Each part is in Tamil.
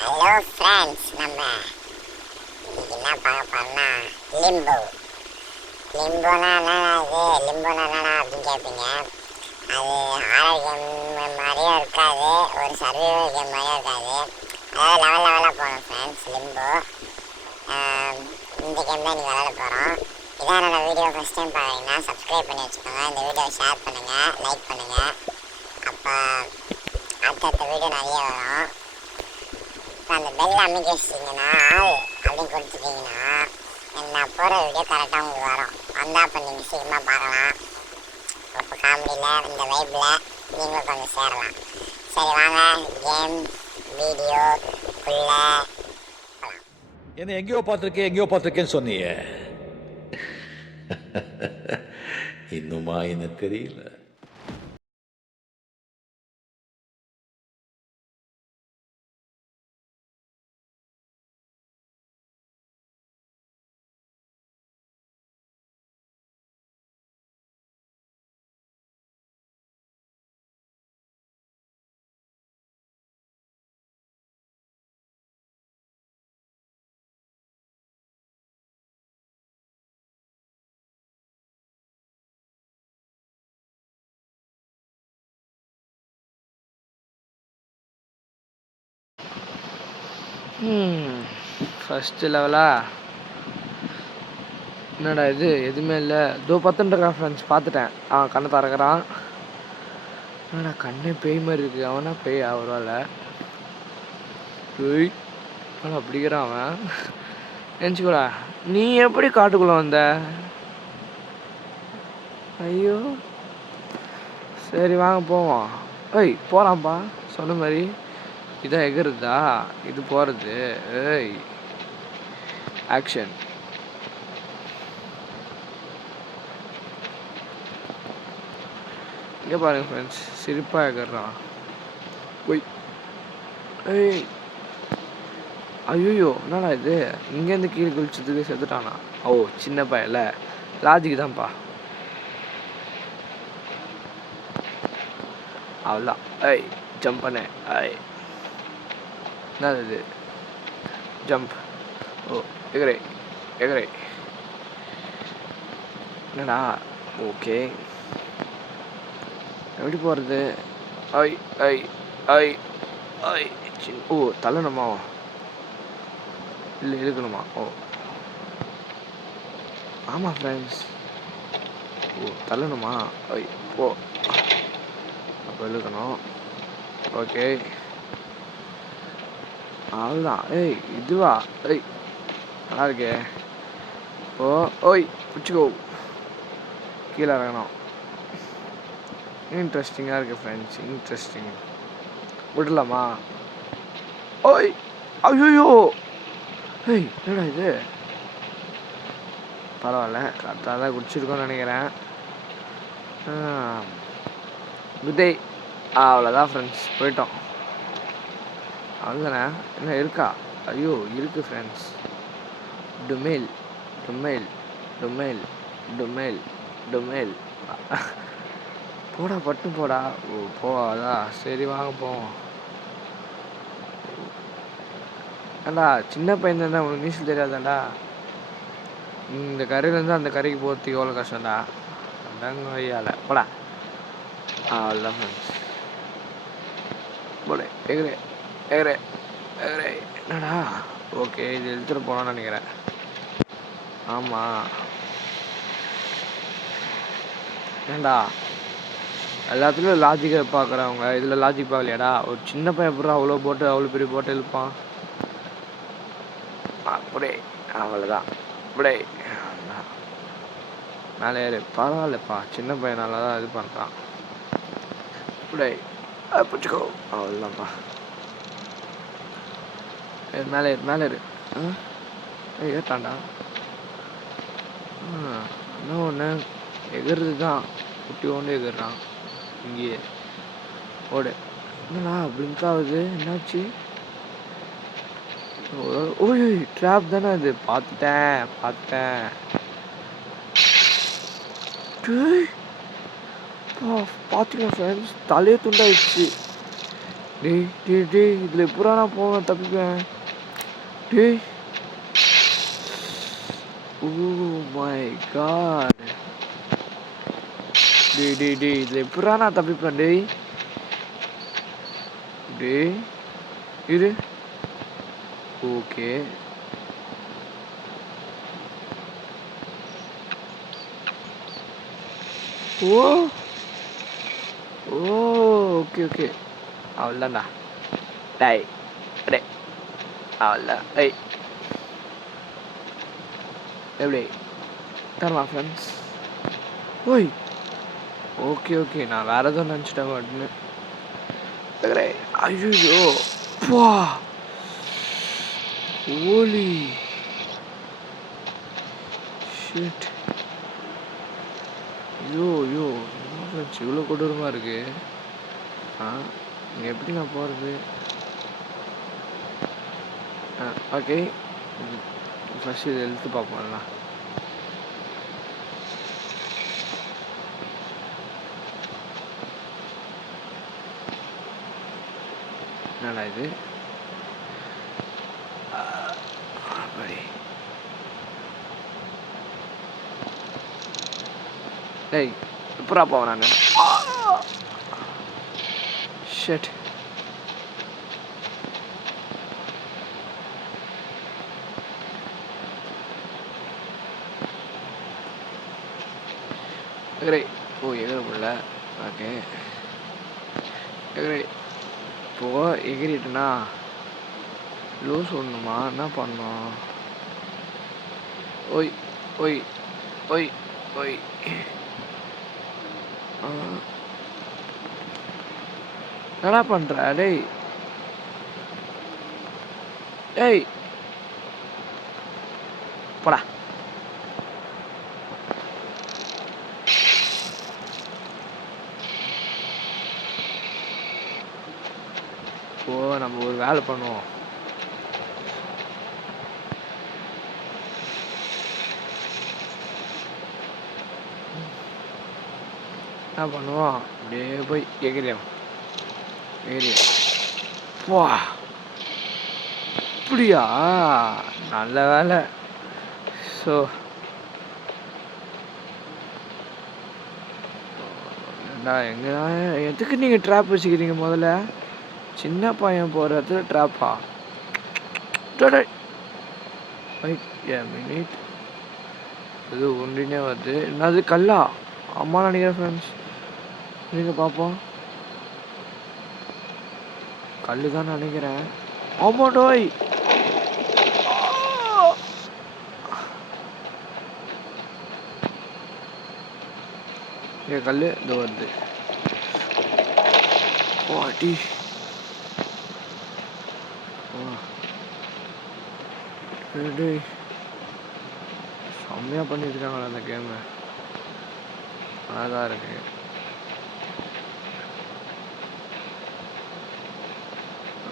ஹலோ ஃப்ரெண்ட்ஸ், நம்ம இன்னைக்கு என்ன பார்க்க போறோம்னா லிம்போ. லிம்போனா என்னடா லிம்போனா என்னடா அப்படின்னு கேட்பீங்க. அது ஹாரர் கேம் மாதிரியும் இருக்காது, ஒரு சர்வைவல் கேம் மாதிரியும் இருக்காது. அதாவது லெவலாக போகணும் ஃப்ரெண்ட்ஸ். லிம்போ இந்த கேம் தான் இன்றைக்கி விளையாட போகிறோம். இதான் என்னோடய வீடியோ ஃபஸ்ட் டைம் பார்க்குறீங்கன்னா சப்ஸ்கிரைப் பண்ணி வச்சுக்கோங்க. இந்த வீடியோவை ஷேர் பண்ணுங்கள், லைக் பண்ணுங்கள். அப்போ அடுத்தடுத்த வீடியோ நிறைய வரும். அந்த பெல் அமைக்க வச்சிட்டிங்கன்னா ஆள் அப்படின்னு கொடுத்துட்டிங்கன்னா நான் போகிற வீடியோ கரெக்டாக உங்களுக்கு வரும். வந்தால் அப்போ நீங்கள் சீக்கிரமாக பார்க்கலாம். இப்போ காமெடியில் இந்த வைப்பில் நீங்களும் கொஞ்சம் சேரலாம். சரி வாங்க கேம் வீடியோக்குள்ளே போகலாம். என்ன எங்கேயோ பார்த்துருக்கேன்னு சொன்னீங்க. இன்னுமா என்ன தெரியல. ஃபஸ்ட்டு லெவலா என்னடா இது, எதுவுமே இல்லை. இதோ பார்த்துட்டுருக்கான் ஃப்ரெண்ட்ஸ், பார்த்துட்டேன். அவன் கண்ணை திறக்கிறான். என்னடா கண்ணே பேய் மாதிரி இருக்குது. அவனா பேய் அவரால் பேய் ஆனால் அப்படிங்கிறான் அவன். நினச்சிக்கூடா, நீ எப்படி காட்டுக்குள்ளே வந்த? ஐயோ சரி வாங்க போவோம். ஏய் போகலாம்ப்பா, சொன்ன மாதிரி. இதான் எகிறதா, இது போகிறது. ஏய் ஆக்ஷன். இங்கே பாருங்க ஃப்ரெண்ட்ஸ், சிரிப்பாக எகிறான். ஒய் ஏய் ஐயோ என்னடா இது, இங்கேருந்து கீழே குளிச்சதுக்கு செத்துட்டானா? ஓ சின்ன பையன்ல, லாஜிக்கு தான்ப்பா. அவ்வளோதான். ஐய் ஜம்ப் பண்ண. ஐய் என்னது இது, ஜம்ப். ஓ எகரே எகரே. என்னடா ஓகே, எப்படி போகிறது? ஐ ஐ ஐ ஐ ஓ தள்ளணுமா? இல்லை இழுக்கணுமா? ஓ ஆமாம் ஃப்ரெண்ட்ஸ். ஓ தள்ளணுமா? ஐ ஓ அப்போ இழுக்கணும். ஓகே அவ்வளோதான். ஏய் இதுவா? ஏய் நல்லா இருக்கே. ஓ ஓய் பிடிச்சிக்கோ. கீழே இறங்கணும். இன்ட்ரெஸ்டிங்காக இருக்குது ஃப்ரெண்ட்ஸ், இன்ட்ரெஸ்டிங். விடலாமா? ஓய் ஐயோ ஏய் என்னடா இது? பரவாயில்ல, கரெக்டாக தான் குடிச்சிருக்கோன்னு நினைக்கிறேன். Good day. அவ்வளோதான் ஃப்ரெண்ட்ஸ், போயிட்டோம். அவ்வளோதானே? என்ன இருக்கா? ஐயோ இருக்குது ஃப்ரெண்ட்ஸ். டுமேல் டுமேல் டுமேல் டுமேல் டுமேல். போடா பட்டு போடா. ஓ போவாதா? சரி வாங்க போவோம். ஏண்டா சின்ன பையன் தானே, உனக்கு நீச்சல் தெரியாதாண்டா? இந்த கரையிலேருந்து அந்த கரைக்கு போகிறதுக்கு எவ்வளோ கஷ்டம்டா. அந்தாங்க ஐயால போடா. அவ்வளோதான் ஃப்ரெண்ட்ஸ், போட எகரே எகரே எகரே. என்னடா ஓகே, இது எடுத்துகிட்டு போகலான்னு நினைக்கிறேன். ஆமாம் ஏண்டா எல்லாத்துலேயும் லாஜிக்கை பார்க்குறவங்க இதில் லாஜிக் பார்க்கலையாடா? ஒரு சின்ன பையன் அப்புறம் அவ்வளோ போட்டு, அவ்வளோ பெரிய போட்டு இழுப்பான். அப்படியே அவ்வளோதான். அப்படியே மேலே ஏறு. பரவாயில்லப்பா, சின்ன பையன் நல்லா தான் இது பண்ணுறான். அப்படியே பிடிச்சிக்கோ. அவ்வளோதான்ப்பா. மேலே ஏறு மேலே ஏறு. ஏட்டாண்டா. இன்னும் ஒன்று எகிறது தான், குட்டி கொண்டு எகிறான். இங்கேயே ஓடு. என்னடா பிளிங்க் ஆகுது, என்னாச்சு? ஓய் ட்ராப் தானே அது. பார்த்துட்டேன். பார்த்தீங்களா ஃப்ரெண்ட்ஸ், தலையே துண்டாயிடுச்சு. டேய் டேய் டேய் இதில் எப்படா நான் போவேன் தப்பிப்பேன் டேய் ஓ மை காட் டேய் டேய் டேய் இதில் எப்படா நான் தப்பிப்பேன் டேய் டேய் இரு ஓகே ஓ ஓ ஓகே ஓகே அவ்வளோதான்டா டேய் டே அவ்வளோதான் ஏய் எப்படி தரமா ஃப்ரெண்ட்ஸ் ஓய் ஓகே ஓகே நான் வேறு எதுவும் நினச்சிட்டேன் அப்படின்னு ஐயோ வா ஓலி ஷிட் ஐயோ ஐயோ ஃப்ரெண்ட்ஸ் இவ்வளோ கொடூரமாக இருக்கு இங்கே எப்படி நான் போகிறது ஓகே ஃபஸ்ட்டு இதை எழுத்து பார்ப்போம்ல என்னடா இது படி டேய் எப்படா போவேன் நான் ஷிட் எகரே ஓ எகிற முடியல ஓகே எகரே இப்போ எகிரிட்டுனா லூஸ் ஒண்ணுமா என்ன பண்ணோம் ஓய் ஓய் ஓய் ஓய் என்னடா பண்ற டேய் டேய் போடா ஓ நம்ம ஒரு வேலை பண்ணுவோம் என்ன பண்ணுவோம் அப்படியே போய் எகிரியம் வா அப்படியா நல்ல வேலை ஸோ எங்க எதுக்கு நீங்கள் ட்ராப் வச்சுக்கிறீங்க முதல்ல சின்ன பையன் போகிற இடத்துல ட்ராப்பா மினிட் இது ஒன்றினே வருது என்னது கல்லா அம்மா நினைக்கிறேன் ஃப்ரெண்ட்ஸ் நீங்கள் பார்ப்போம் கல் தான் நினைக்கிறேன் ஆமாடோய் கல் இது வருது பாட்டி செம்மையாக பண்ணியிருக்காங்களே அந்த கேமு அழகாக இருக்கு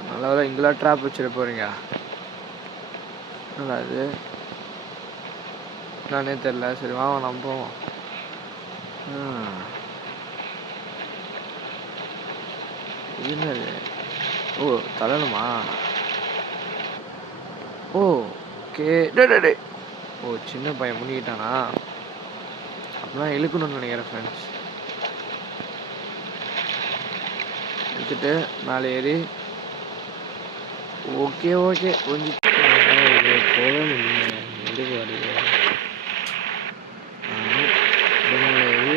நல்ல வேலை இங்கெல்லாம் ட்ராப் வச்சிட போறீங்க நல்லா இது நானே தெரில சரி வாங்க நம்ம போவோம் இது என்னது ஓ தள்ளணுமா ஓ கே டே ஓ சின்ன பையன் முன்னிக்கிட்டானா அப்படிலாம் இழுக்கணும்னு நினைக்கிறேன் ஃப்ரெண்ட்ஸ் எடுத்துட்டு மேலே ஏறி ஓகே ஓகே கொஞ்சம் போக முடியல எடுக்க வருது மேலே ஏறி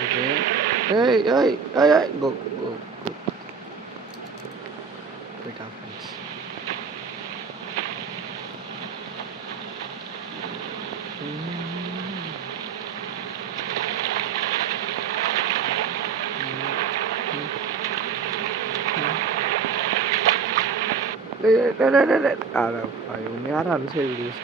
ஓகே ஏய் ஏய் ஏய் ஏய் கோ கோ போயிட்டான் ஃப்ரெண்ட்ஸ் இவங்க யாரும் அன்சைடு வீடியோஸ்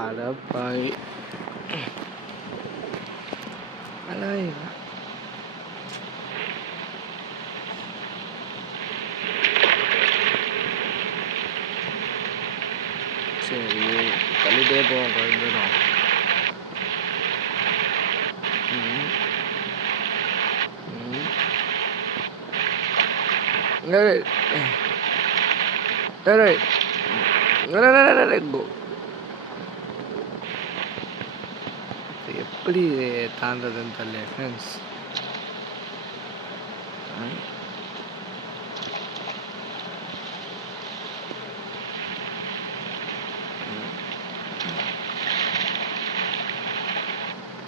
அடப்பாய் அழகா சரி தள்ளிட்டே போவோம் கொஞ்சம் தூரம். ம் ம் ஏய், ஏய், ஏய், கோ. எப்படி தாண்டதுன்னு தெரியல ஃப்ரெண்ட்ஸ்.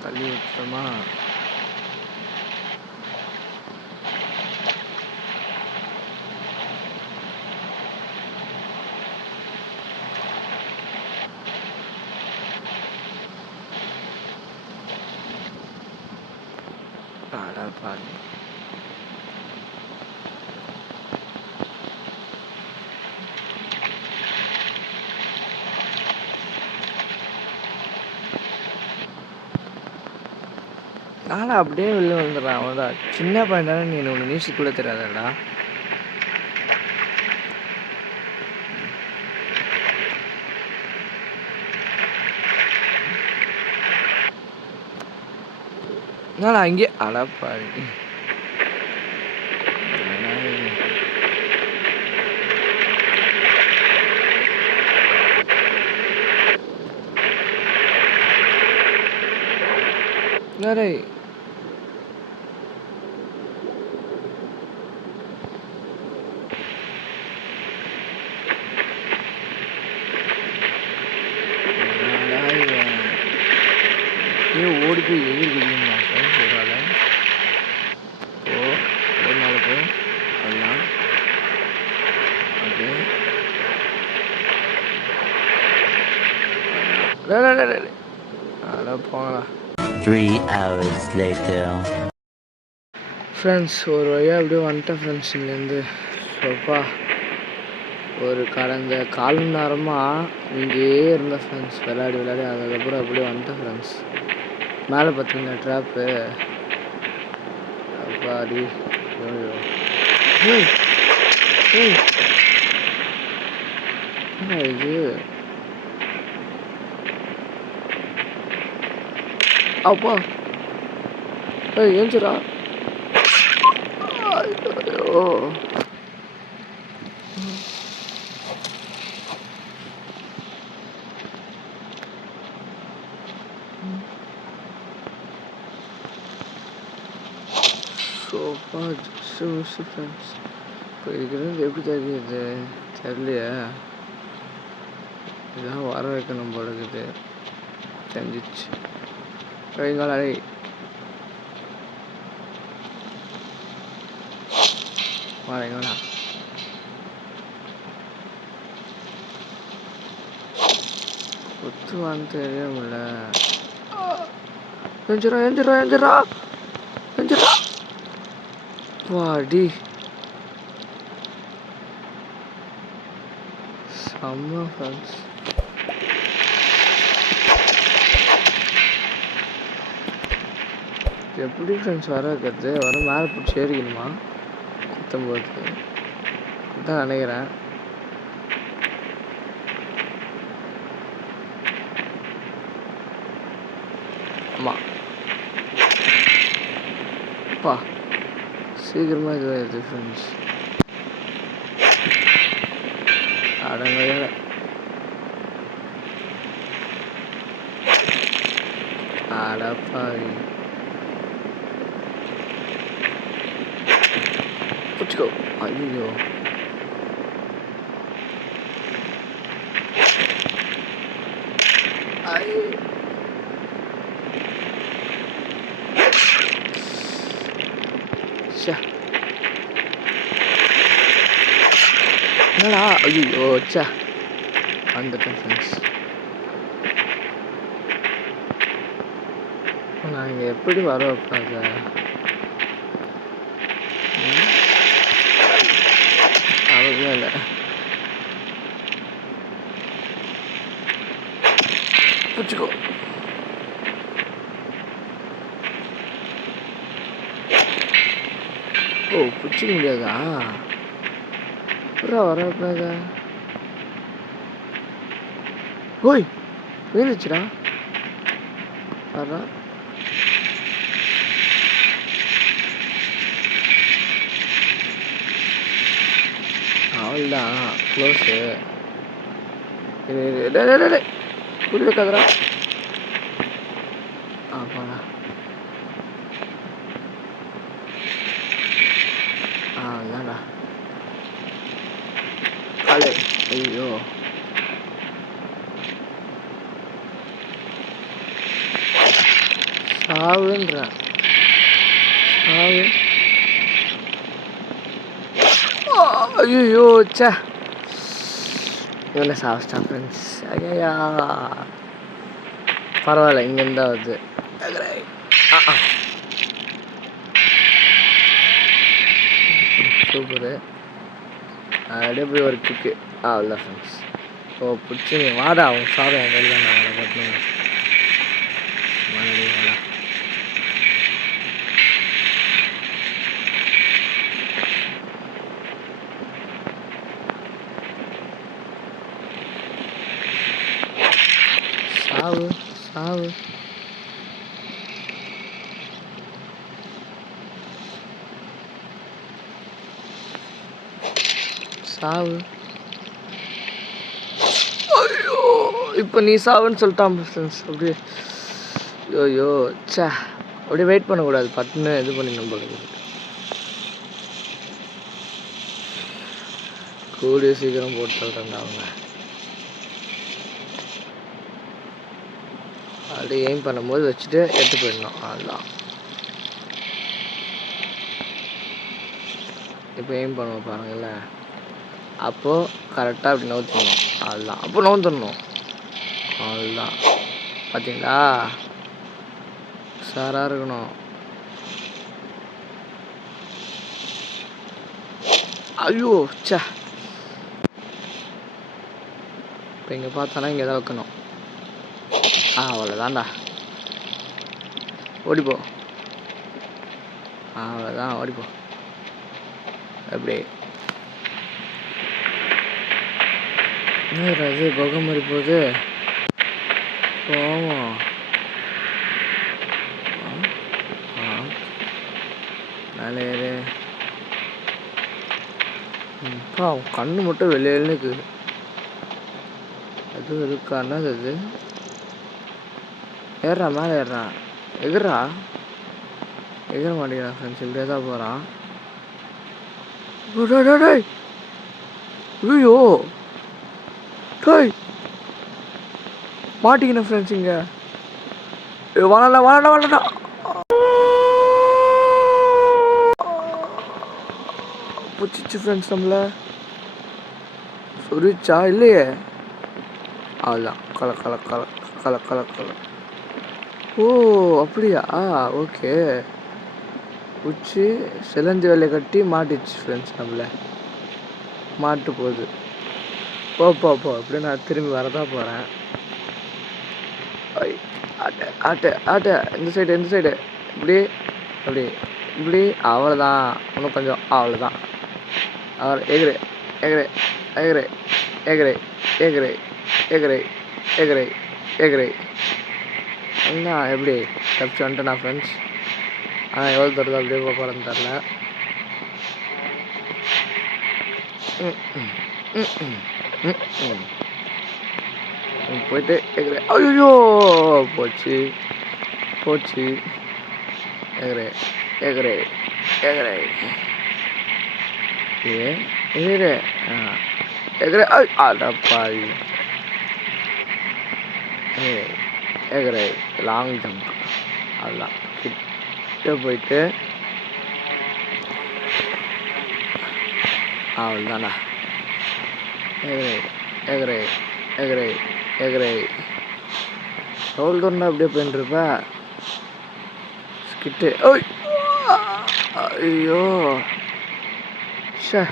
தள்ளி விட்டுறோமா? பாரு நானும் அப்படியே வெளில வந்துடுறேன். அவன்தான் சின்ன பையன் தானே, நீ ஒன்று நியூஸுக்கு கூட தெரியாதடா. நான் அங்கே அடப்பாடி என்னடா ஓடி போய் எதிர் குதிக்கணுமா ஃப்ரெண்ட்ஸ் ஒரு ஆளை? போ அப்படியே மேலே போ. அதெல்லாம் அப்படியே அட போங்களா. 3 hours later. ஃப்ரெண்ட்ஸ் ஒரு வழியாக அப்படியே வந்துட்டேன் ஃப்ரெண்ட்ஸ் இங்கேருந்து. சோப்பா ஒரு கடந்த கால் மணி நேரமாக இங்கேயே இருந்தேன் ஃப்ரெண்ட்ஸ், விளையாடி அதுக்கப்புறம் அப்படியே வந்துட்டேன் ஃப்ரெண்ட்ஸ். மேலே பார்த்தீங்கன்னா ட்ராப்பு அப்பாடி. என்ன இது? அப்பா ஏய் ஏஞ்சிரா. ஐயோ சோப்பா ஜஸ்ட் ஃப்ரெண்ட்ஸ். இப்போ இருக்கிறது எப்படி தெரியுது தெரியலையா? இதான் வர வைக்கணும் போல இருக்குது. தெரிஞ்சிச்சு கைங்களா. வரீங்களா? குத்துவான்னு தெரியும்ல. எஞ்சிரா எஞ்சிரா எஞ்சிரா எஞ்சிரா வாடி. செம்ம ஃப்ரெண்ட்ஸ். எப்படி ஃப்ரெண்ட்ஸ் வர வைக்கிறது? வர மேலே பிடிச்சி ஏறிக்கணுமா குத்தும்போது? தான் நினைக்கிறேன். ஆமாம் அப்பா சீக்கிரமாக இதுவாகிடுது ஃப்ரெண்ட்ஸ். அடங்க அடப்பாவி பிடிச்சிக்கோ. ஐயோ என்னடா? ஐயோ சா வந்துட்டேன் ஃப்ரெண்ட்ஸ். நான் இங்கே எப்படி வர வைப்பாங்க? அவங்களே இல்லை. பிடிச்சிக்கோ. ஓ பிடிச்சிக்க முடியாதா? அப்புறம் வர வைப்பாங்க. ஓய் விழுந்துச்சுடா. அதான் அவ்வளோதான் க்ளோஸு. புரி வைக்காதரா. ஆமாண்ணா. அதான்டா காலே. ஐயோ சாவுன்றேன் சாவு. ஐயோ சே இவனை சாப்பிட்டான் ஃப்ரெண்ட்ஸ். ஐயா பரவாயில்ல இங்கேருந்தா வருது. சூப்பரு. அப்படியே போய் ஒரு கிக்கு. அவ்வளோதான் ஃப்ரெண்ட்ஸ். ஓ பிடிச்சி நீ வாடா அவன் சாதம் என் கையில் தான் நான் பட்டணும். மறுபடியும் வாடா. சாவு சாவு. சாவு. ஐயோ இப்போ நீ சாவுன்னு சொல்லிட்டான் ஃப்ரெண்ட்ஸ். அப்படியே ஐயோ சே அப்படியே வெயிட் பண்ணக்கூடாது. பட்டுன்னு இது பண்ணி நம்மளுக்கு கூடிய சீக்கிரம் போட்டு சொல்கிறேன்டா அவங்க. அப்படியே எய்ம் பண்ணும்போது வச்சுட்டு எடுத்து போயிடணும். அதுதான் இப்போ எய்ம் பண்ணுவோம் பாருங்கள்ல. அப்போது கரெக்டாக அப்படி நவுத்தணும். அதுதான் அப்போ நவுத்தரணும். அதுதான் பார்த்தீங்களா சாராக இருக்கணும். ஐயோ சே இப்போ இங்கே பார்த்தானா இங்கே தான் வைக்கணும். அவ்வளோதான்டா ஓடிப்போ. அவ்வளோதான் ஓடிப்போ. அப்படி அது புகை மாதிரி போகுது. போவோம். மேலே ஏறு. இப்போ அவன் கண்ணு மட்டும் வெளியேன்னு இருக்குது. அது இருக்கான்னா அது ஏறா மேலே ஏறான். எகிறா எகிற மாட்டேங்கிறான் ஃப்ரெண்ட்ஸ். இப்படியே தான் போகிறான். ஐயோ டேய் மாட்டிக்கின ஃப்ரெண்ட்ஸ். இங்கே வாழடா வாழடா வாழடா. பிடிச்சிச்சு ஃப்ரெண்ட்ஸ். நம்மள சொரிச்சா இல்லையே. அதுதான் கல கல கல கல கல கல. ஓ அப்படியா ஓகே. பிடிச்சி சிலந்தி வேலையை கட்டி மாட்டிச்சு ஃப்ரெண்ட்ஸ். நம்மள மாட்டு போகுது. போ போ போ அப்படியே நான் திரும்பி வரதான் போகிறேன். ஆட்ட ஆட்ட ஆட்ட. இந்த சைடு இந்த சைடு இப்படி அப்படி இப்படி. அவ்வளோதான் இன்னும் கொஞ்சம். அவ்வளோதான் அவ்வளோ. எகிரு எகிரு எகிரு எகிரு எகிரு எகிரு எகிரு எகிரு. என்ன எப்படி தப்பிச்சு வந்துட்டேனா ஃப்ரெண்ட்ஸ். ஆனால் எவ்வளோ தருது அப்படியே போகிறேன்னு தெரில. போயிட்டு எகிரு. ஐயோ போச்சு போச்சு. எகிரு எகிரு எகிரு எகிரு எகிரு. அடப்பாவி எகிரு. Long jump. அதுதான் கிட்ட போயிட்டு அவ்வளோதாண்ணா. எகிரு எகிரு எகிரு எகிரு. எவ்வளோ தூரம் அப்படியே போயின்ட்டுருப்ப ஸ்கிட்டு. ஓய் ஐயோ ஷே.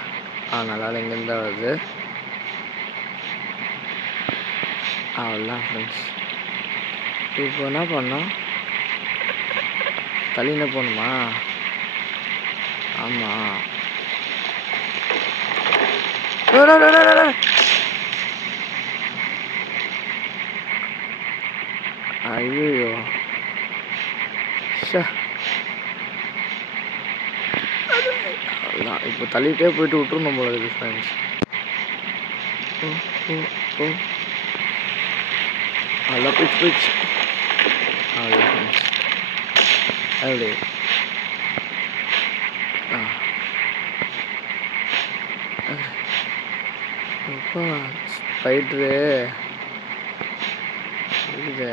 நல்லா இங்கேருந்து வருது. அவ்வளோதான் ஃப்ரெண்ட்ஸ். இப்போ என்ன பண்ணோம். தள்ளின போகணுமா. ஆமாம் ஐயோ ஷே அதான் இப்போ தள்ளிகிட்டே போயிட்டு விட்டுருணும் போல இருக்குது ஃப்ரெண்ட்ஸ். ஓ ஓ ஓ நல்லா போயிடுச்சு அவ்வளோ ஃப்ரெண்ட்ஸ். அப்படி அப்பா ஸ்பைட்ரு இது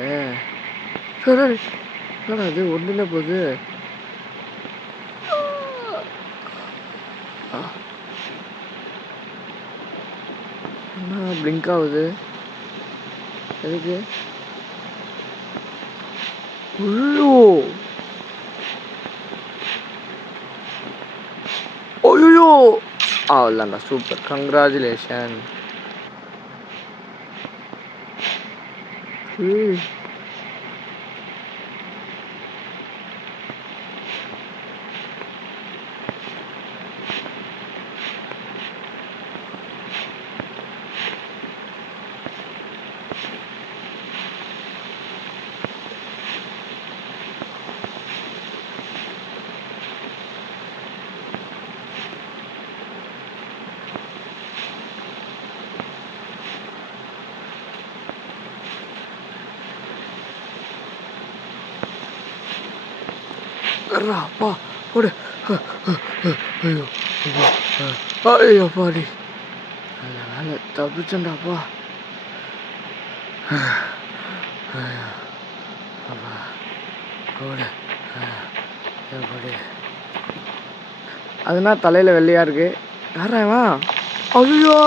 என்னடா அது ஒன்றுமே போகுது. என்ன பிளிங்க் ஆகுது எதுக்கு? ஐயோ ஐயோ அவ்வளோதான்டா சூப்பர் கங்க்ராச்சுலேஷன். அப்பா போடு. ஐயோ ஐயோ பாடி நல்ல வேலை தப்பிச்சண்டாப்பா. அப்பா போடு பாடி. அதுனா தலையில் வெள்ளையாக இருக்கு. யாரா? ஐயோ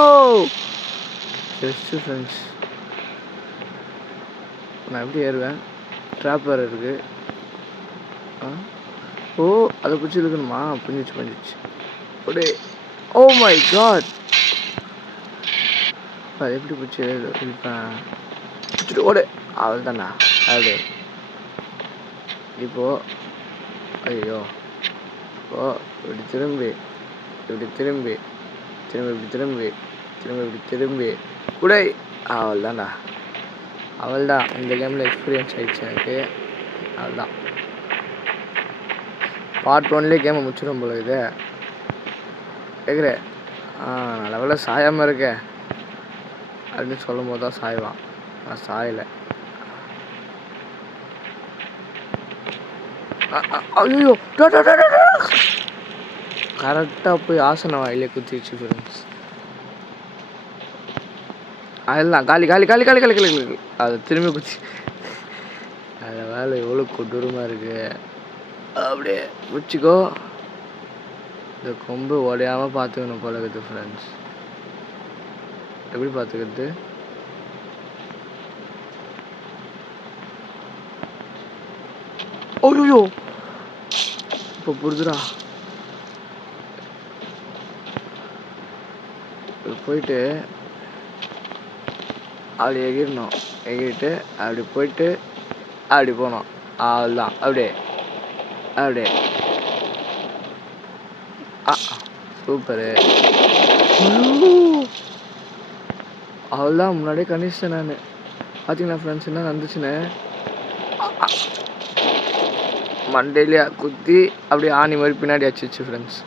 ஜஸ்ட்டு ஃப்ரெண்ட்ஸ் நான் எப்படி ஏறுவேன்? ட்ராப் வேறு இருக்குது. ஓ அதை பிடிச்சி இழுக்கணுமா? புரிஞ்சிச்சு அப்படியே. ஓ மை காட் அது எப்படி பிடிச்சி இழுப்பேன்? பிடிச்சிட்டு ஓடு அவள் தானா அப்படியே. இப்போ ஐயோ இப்போ இப்படி திரும்பி இப்படி திரும்பி இப்படி திரும்பி குடை அவள் தான்டா. அவள் தான் இந்த கேமில் எக்ஸ்பீரியன்ஸ் ஆகிடுச்சு எனக்கு. அவள் தான் பார்ட் 1லேயே கேமை முடிச்சிடும் போல இது கேட்குறேன். நல்ல வேலை சாயாமல் இருக்கேன் அப்படின்னு சொல்லும் போது தான் சாய்வான். நான் சாயலை. ஐயோ கரெக்டாக போய் ஆசனம் வாயிலே குத்திடுச்சு ஃப்ரெண்ட்ஸ். அதெல்லாம் காலி காலி காலி காலி காலி காலி அது திரும்பி குத்தி. அதில் வேலை எவ்வளோ கொடூரமாக இருக்குது. அப்படியே வச்சுக்கோ. இந்த கொம்பு உடையாமல் பார்த்துக்கணும் போல இருக்குது ஃப்ரெண்ட்ஸ். எப்படி பார்த்துக்கிறது? ஐயோ இப்போ புரிஞ்சுடா. போயிட்டு அப்படி எகிரணும். எகிரிட்டு அப்படி போயிட்டு அப்படி போனோம். அவ்வளோதான் அப்படியே அப்படியே. சூப்பரு. அவ்வளோதான் முன்னாடியே கணிச்சிட்டேன் நான். பார்த்தீங்களா ஃப்ரெண்ட்ஸ் என்ன நடந்துச்சுன்னு? மண்டையிலே குத்தி அப்படியே ஆணி மாதிரி பின்னாடி அடிச்சிச்சு ஃப்ரெண்ட்ஸ்.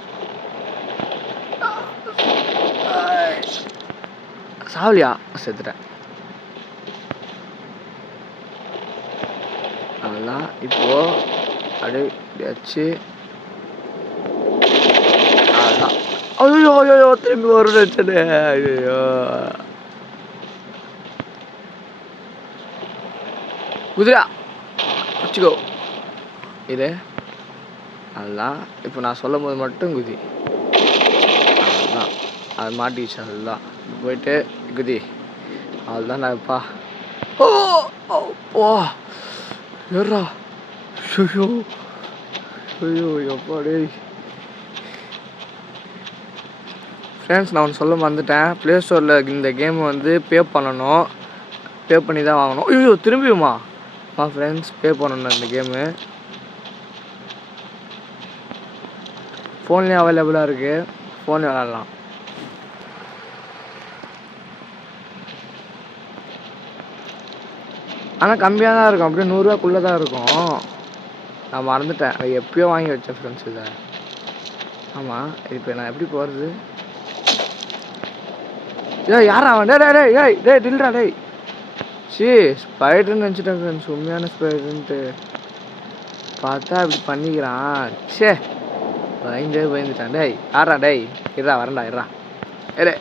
சாவலியா? செத்துட்டேன். அதெல்லாம் இப்போ அப்படியே வச்சு அதான். ஐயோ ஐயோ திரும்பி வரும் நினச்சது. ஐயோ குதிரா வச்சுக்கோ இது. அதுதான் இப்போ நான் சொல்லும் போது மட்டும் குதி. அதுதான் அது மாட்டிச்சு. அதுதான் போயிட்டு குதி. அதுதான் நான் இப்பா. ஓ ஓ ஏறா. ஐயோ ஐயோ எப்பா டேய். ஃப்ரெண்ட்ஸ் நான் ஒன்று சொல்ல மறந்துட்டேன். ப்ளே ஸ்டோரில் இந்த கேம் வந்து பே பண்ணணும். பே பண்ணி தான் வாங்கணும். ஐயோ திரும்பியுமா? ஃப்ரெண்ட்ஸ் பே பண்ணணும் இந்த கேமு. ஃபோன்லேயும் அவைலபிளாக இருக்குது. ஃபோன்லேயும் விளாட்லாம். ஆனால் கம்மியாக தான் இருக்கும், அப்படியே 100ரூவாக்குள்ளே தான் இருக்கும். நான் மறந்துட்டேன், அது எப்பயோ வாங்கி வச்சேன் ஃப்ரெண்ட்ஸ் இதை. ஆமாம், இப்போ நான் எப்படி போகிறது? யாரா அவன்? டே டில்ரா டேய். ஸ்பைடர்னு நினச்சிட்டேன் ஃப்ரெண்ட்ஸ், உண்மையான ஸ்பைடர்ன்ட்டு பார்த்தா இப்படி பண்ணிக்கிறான். பயந்துட்டான். டேய் யாரா டேய்? வரண்டா ஏடே.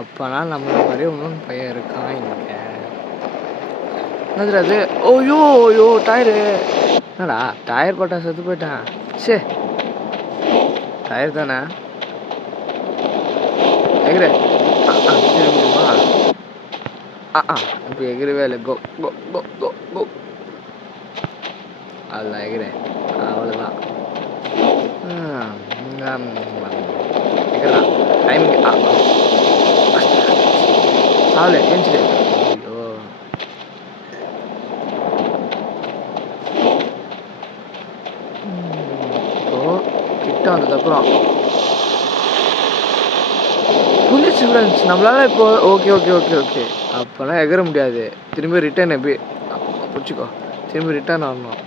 அப்போனா நம்மள மாதிரியே இன்னொன்று பையன் இருக்கான் இங்கே. என்னது அது? OYO tyre. என்னடா டயர் போட்டா செத்து போயிட்டான். டயர் தானே எகிர. திரும்பிடுமா? இப்போ எகிரவே இல்லை. கோ கோ கோ கோ கோ. அதுதான் எகிரேன், அவ்வளோதான். எகிறா டைமிங். சாவல ஏஞ்சிடு. ஐயோ இப்போ கிட்ட வந்ததுக்கப்புறம் புரிஞ்சிச்சு ஃப்ரெண்ட்ஸ் நம்மளால இப்போ. ஓகே அப்போலாம் எகிற முடியாது. திரும்பி ரிட்டர்ன் எப்படி பிடிச்சிக்கோ, திரும்பி ரிட்டர்ன் வரணும்.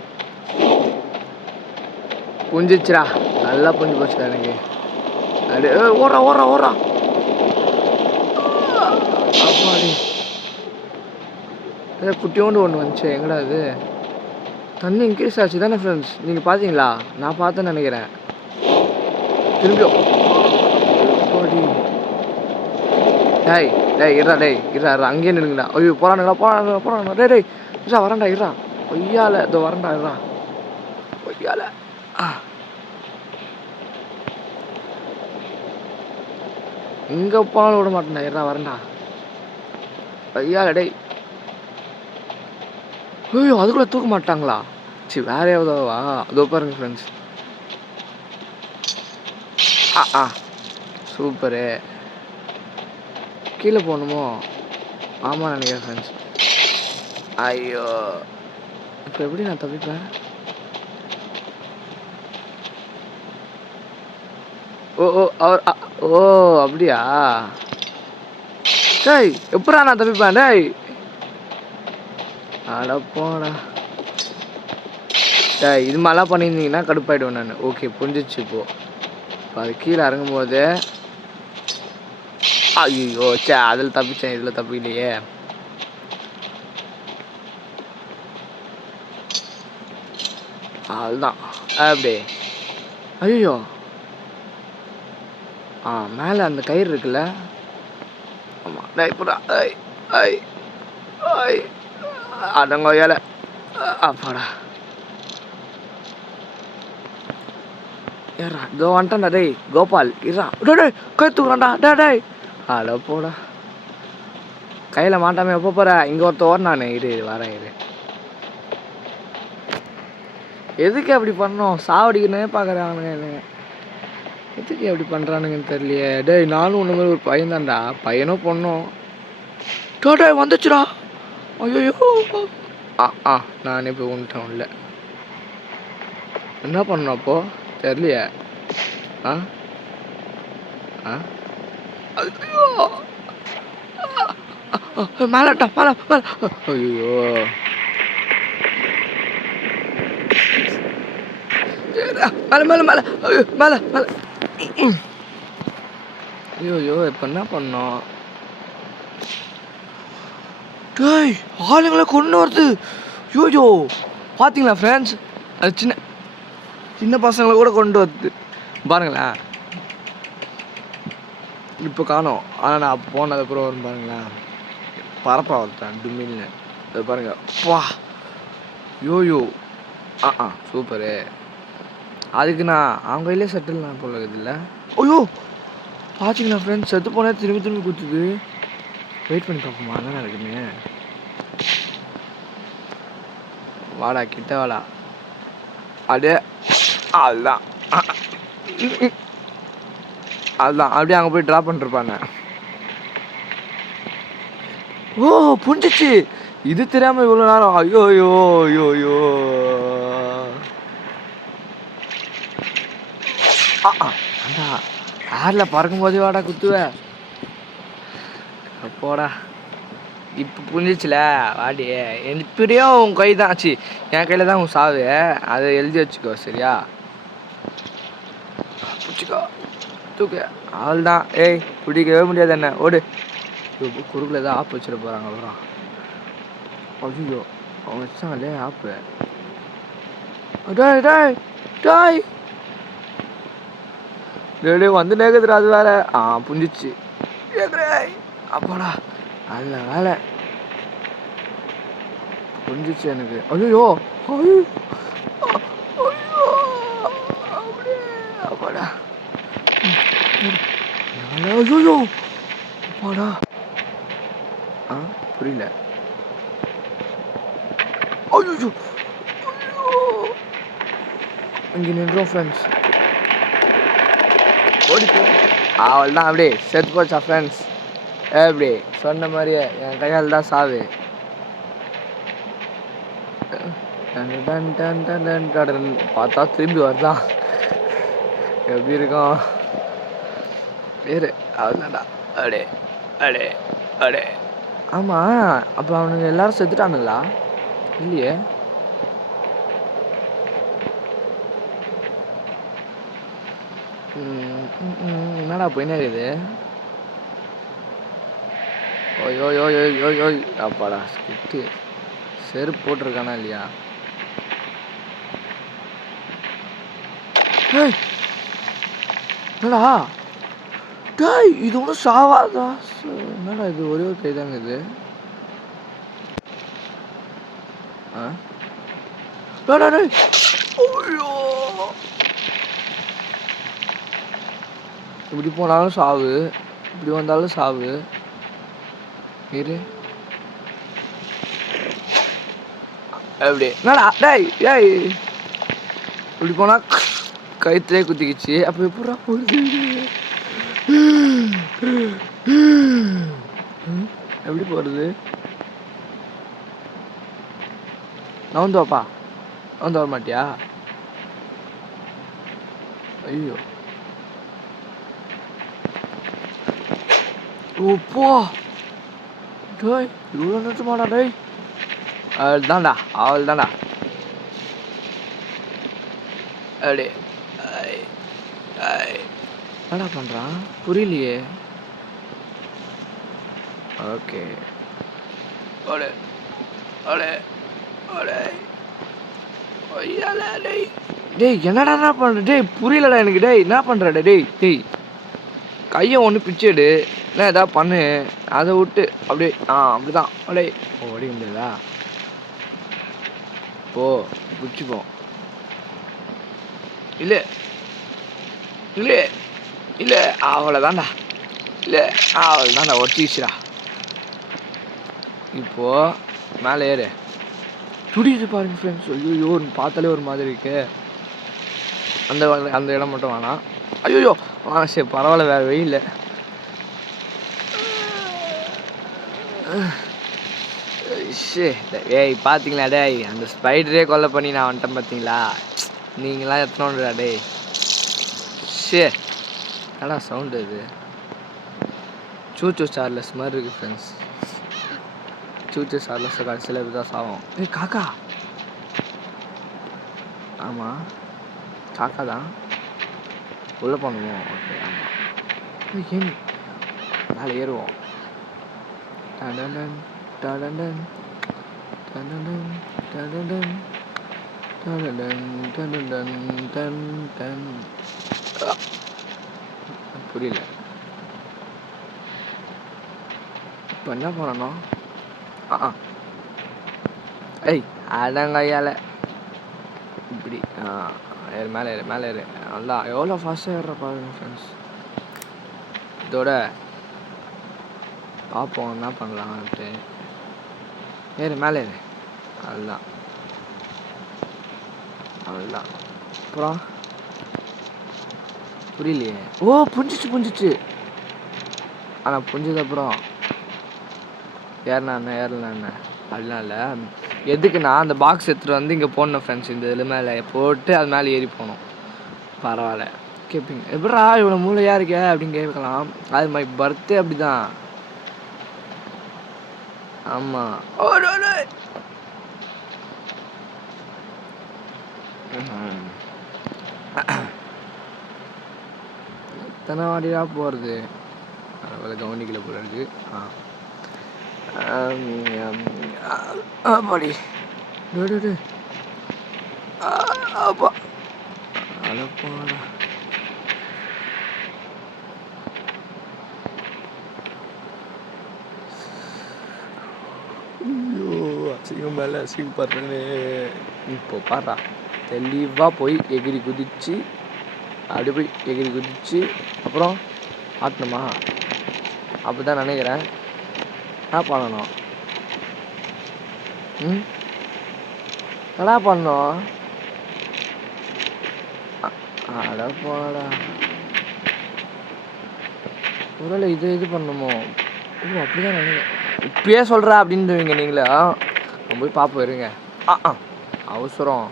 புஞ்சிச்சுரா, நல்லா புஞ்சு போச்சுடா எனக்கு. அப்படியே ஓடுறா அப்பாடி. குட்டியோண்டு ஒன்று வந்துச்சு, எங்கடா அது? தண்ணி இன்க்ரீஸ் ஆச்சு தானே ஃப்ரெண்ட்ஸ்? நீங்கள் பார்த்தீங்களா? நான் பார்த்தேன்னு நினைக்கிறேன். திரும்பியும் அப்பாடி. டேய் இருடா அங்கேயே நின்னுங்கடா. ஐயோ போறானுங்களா. டேய் வரண்டா இருடா. ஒய்யால இதோ வரண்டா இருடா. ஒய்யால இங்கே போனாலும் விட மாட்டேன்டா. இருடா வரண்டா. ஒய்யால டேய். ஐயோ அதுக்குள்ளே தூக்க மாட்டாங்களா? வேற எவ்வளோவா? அதோ பாருங்க ஃப்ரெண்ட்ஸ். சூப்பரு. கீழே போகணுமோ? ஆமாம் நினைக்கிறேன் ஃப்ரெண்ட்ஸ். ஐயோ இப்போ எப்படி நான் தப்பிப்பேன்? அப்படியா? டேய் எப்படா நான் தப்பிப்பேன்? டேய் அடப்போடா. டேய் இது மாதிரிலாம் பண்ணியிருந்தீங்கன்னா கடுப்பாயிடுவேன் நான். ஓகே புரிஞ்சிச்சு. இப்போ அது கீழே இறங்கும் போது ஐயோ அதில் தப்பிச்சேன், இதில் தப்பிலையே. அதுதான் அப்படியே. ஐயோ மேலே அந்த கயிறு இருக்குல்ல. ஆமாம் இப்படா. அடங்கோ ஏல. அப்பாடா ஏறா. இதோ வந்துட்டான்டா. டேய் கோபால் இருடா. டேய் கை தூக்குறான்டா. டேய் அட போடா. கையில் மாட்டாமல் எப்போ போகிற? இங்கே ஒருத்த ஓடினானே. வரேன். எதுக்கு அப்படி பண்ணோம்? சாவடிக்கணுமே பார்க்குறானுங்க என்ன. எதுக்கு அப்படி பண்ணுறானுங்கன்னு தெரியலையே. டேய் நானும் ஒன்று மாதிரி ஒரு பையன் தான்டா. பையனோ பொண்ணும். டே வந்துச்சுடா. ஐயோ நானே போய் உன்ட்டேன் உள்ள. என்ன பண்ணோம் அப்போ தெரியலையே. மேலட்டா மேலே. ஐயோ மேலே. ஐயோ இப்போ என்ன பண்ணோம்? டேய் ஆளுங்களை கொண்டு வருது. ஐயோ பார்த்தீங்களா ஃப்ரெண்ட்ஸ்? அது சின்ன பசங்களை கூட கொண்டு வருது பாருங்களேன். இப்போ காணோம், ஆனால் நான் போனதுக்கப்புறம் வரும் பாருங்களேன். பரப்பா வந்துட்டேன் டுமில்னு. அது பாருங்க. வா யோயோ சூப்பரு. அதுக்கு நான் அவங்க கையிலே செட்டில் நான் போல இருக்குது இல்லை. ஐயோ பார்த்தீங்களா ஃப்ரெண்ட்ஸ்? செத்து போனால் திரும்பி கொடுத்துது. வெயிட் பண்ணி பார்ப்போமா என்ன இருக்குன்னு. வாடா கிட்ட வாடா. அப்படியே அதுதான் அப்படியே அங்கே போய் ட்ராப் பண்ணிருப்பாங்க. ஓ புரிஞ்சிச்சு. இது தெரியாமல் இவ்வளோ நேரம். ஐயோ அண்டா யாரில் பறக்கும் போதே வாடா குத்துவ. போடா இப்போ புரிஞ்சிச்சுல வாடி எப்படியும் உன் கை தான் ஆச்சு, என் கையில் தான் உன் சாவு. அதை எழுதி வச்சுக்கோ சரியா? பிடிச்சிக்கோ தூக்கு. அவள் தான். ஏய் பிடிக்கவே முடியாது என்ன, ஓடு. குறுக்கில் ஏதாவது ஆப் வச்சுட போகிறாங்க அப்புறம். ஐயோ அவன் வச்சாங்களே ஆப்பு. டாய் டாய் டாய் டே வந்து நேக்குதுடா அது வேற. புரிஞ்சிச்சு. அப்பாடா நல்ல வேலை புரிஞ்சிச்சு எனக்கு. ஐயோ அப்பாடா ஐயோ அப்பாடா. புரியல. ஐயோ இங்கே நின்றோம் ஃப்ரெண்ட்ஸ். ஓடிப்போ. அவள் தான் அப்படியே செத்து போச்சா ஃப்ரெண்ட்ஸ். எப்படி சொன்ன மாதிரியே என் கையால் தான் சாவு. பார்த்தா திரும்பி வரலாம் எப்படி இருக்கும் வேறு. அவள்தான்டா. அடே அடே அடே. ஆமாம் அப்போ அவனுங்க எல்லாரும் செத்துட்டானுங்களா? இல்லையே. என்னடா போயினே இருக்குது. ஓயோ யோ யோ யோ யோ அப்பாடா ஸ்கிட்டு. செருப்பு போட்டிருக்கானா இல்லையா? என்னடா டாய் இது ஒன்றும் சாவாதா? என்னடா இது ஒரே ஒரு கை தாங்க இது. ஐயோ இப்படி போனாலும் சாவு, இப்படி வந்தாலும் சாவு. இரு அப்படி என்னடா டேய் ஏய் இப்படி போனா கயிற்றுலே குத்திக்கிச்சு. அப்போ எப்படா போகுது? எப்படி போகிறது? நவுந்து வாப்பா. நவுந்து வர மாட்டியா? ஐயோ ஓப்பா டேய் இவ்வளோ நிறுத்தமாடா டேய். அவள் தான்டா அவள் தான்டா. அப்படியே என்னடா பண்ணுறான் புரியலையே. ஓகே ஓடு ஓடு ஓடு. டேய் என்னடா பண்ணுற? டேய் புரியலடா எனக்கு. டேய் என்ன பண்ணுறடா? டேய் டேய் கையை ஒன்று பிச்சைடு என்ன எதா பண்ணு. அதை விட்டு அப்படியே அப்படிதான் அப்படியே ஓடிக்க முடியாதா? போ பிடிச்சிப்போம். இல்லை இல்லை இல்லை அவ்வளோதான்டா. இல்லை அவ்வளோதான்டா ஒட்டிச்சுடா. இப்போ மேலே ஏறு. துடிச்சு பாருங்க ஃப்ரெண்ட்ஸ். ஐயோ பார்த்தாலே ஒரு மாதிரி இருக்கு. அந்த அந்த இடம் மட்டும் வேணாம். ஐயோ சரி பரவாயில்ல வேறு வெயில். ஏய் பார்த்தீங்களா டேய் அந்த ஸ்பைடரே கொல்லை பண்ணி நான் வந்துட்டேன் பார்த்தீங்களா? நீங்களாம் எத்தனோன்றா டேய். என்னடா சவுண்டு இது? சூச்சு ஸ்டார்லெஸ் மாதிரி இருக்குது ஃப்ரெண்ட்ஸ். சூச்சு ஸ்டார்லெஸ் கடைசியில் இப்படி தான் சாகும். ஏய் காக்கா. ஆமாம் காக்கா தான் உள்ளே பண்ணுவோம். ஓகே ஆமாம் ஏன் மேலே ஏறுவோம். டடன் டடன் டடன் டடன் புரியல. இப்போ என்ன பண்ணணும்? ஏய் அடங்கையால் இப்படி ஏறு மேலே ஏறு மேலே ஏறு. நல்லா எவ்வளோ ஃபாஸ்ட்டாக ஏறுற பாருங்க ஃப்ரெண்ட்ஸ். இதோட பார்ப்போம் என்ன பண்ணலான்ட்டு. ஏறு மேலே ஏறு. அதுதான் அதுதான். அப்புறம் புரியலையே. ஓ புரிஞ்சிச்சு. ஆனால் புரிஞ்சதுக்கப்புறம் ஏறினா என்ன ஏறல என்ன அப்படிலாம் இல்லை. எதுக்குன்னா அந்த பாக்ஸ் எடுத்துகிட்டு வந்து இங்கே போடணும் ஃப்ரெண்ட்ஸ். இந்த இதில் மேலே போட்டு அது மேலே ஏறி போகணும். பரவாயில்ல கேட்பீங்க எப்படா இவ்வளோ மூளையாக இருக்க அப்படின்னு கேட்கலாம். அது மை பர்த்டே அப்படி தான். ஆமாம். எத்தனை வாடியா போகிறது? அதில் கவனிக்கல போல இருக்கு. பாடி அப்பா அழப்பாடா. ஐயோ, அசிங்கம் மேலே அசிங்கப்படுறேன்னு. இப்போ பாடுறா, தெளிவாக போய் எகிரி குதிச்சு, அப்படி போய் எகிரி குதிச்சு அப்புறம் ஆட்டணுமா? அப்படி தான் நினைக்கிறேன். என்ன பண்ணணும்? என்ன பண்ணோம்? அடப்பாடா, ஒருவேளை இது பண்ணுமோ? ஓ, அப்படிதான் நினைக்கிறேன். இப்பயே சொல்கிறா அப்படின்றவங்க நீங்களா? நான் போய் பார்ப்போம் இருங்க. அவசரம்.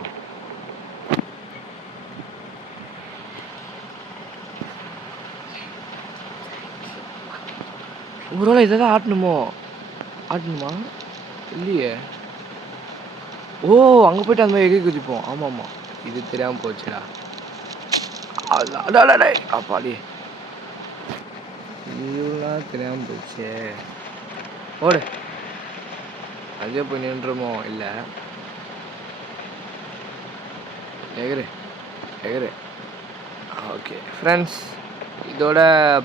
ஒருவேளை இதை தான் ஆட்டணுமா? இல்லையே. ஓ, அங்கே போய்ட்டு அந்த மாதிரி எகி குதிப்போம். ஆமாம்மா, இது தெரியாமல் போச்சுடா. அப்பாடி, இதெல்லாம் தெரியாமல் போச்சு. ஓடு. அதே போய் நின்றுமோ? இல்லை, எகிரு. ஓகே ஃப்ரெண்ட்ஸ், இதோட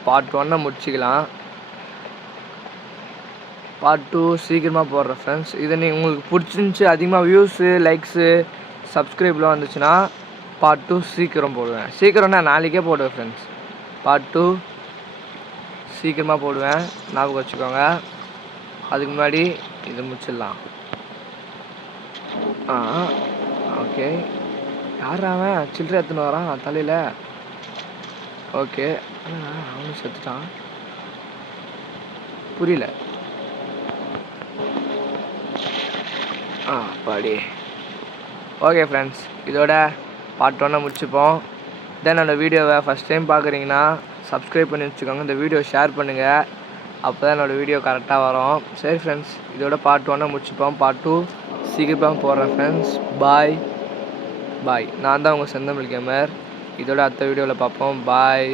பார்ட் 1 முடிச்சிக்கலாம். பார்ட் 2 சீக்கிரமாக போடுறேன் ஃப்ரெண்ட்ஸ். இதை உங்களுக்கு பிடிச்சிருந்துச்சி, அதிகமாக வியூஸு, லைக்ஸு, சப்ஸ்கிரைப்லாம் வந்துச்சுன்னா பார்ட் 2 சீக்கிரம் போடுவேன். சீக்கிரம்னா நாளைக்கே போடுவேன் ஃப்ரெண்ட்ஸ். பார்ட் 2 சீக்கிரமாக போடுவேன், ஞாபகம் வச்சுக்கோங்க. அதுக்கு முன்னாடி இதை முடிச்சிடலாம். ஓகே, யார் அவன் சில்லறை எடுத்துன்னு வரான் தலையில்? ஓகே, அவனும் செத்துட்டான். புரியல. பாடி. ஓகே ஃப்ரெண்ட்ஸ், இதோட பார்ட் 1 முடிச்சுப்போம். தென் என்னோடய வீடியோவை ஃபஸ்ட் டைம் பார்க்குறீங்கன்னா சப்ஸ்கிரைப் பண்ணி வச்சுக்கோங்க. இந்த வீடியோ ஷேர் பண்ணுங்கள், அப்போ தான் என்னோடய வீடியோ கரெக்டாக வரும். சரி ஃப்ரெண்ட்ஸ், இதோட பார்ட் 1 முடிச்சுப்போம். பார்ட் 2 சீக்கிரமாக போடுறேன் ஃப்ரெண்ட்ஸ். பாய். நான் தான் உங்கள் செந்தமிழ் கேமர். இதோட அடுத்த வீடியோவில் பார்ப்போம். பாய்.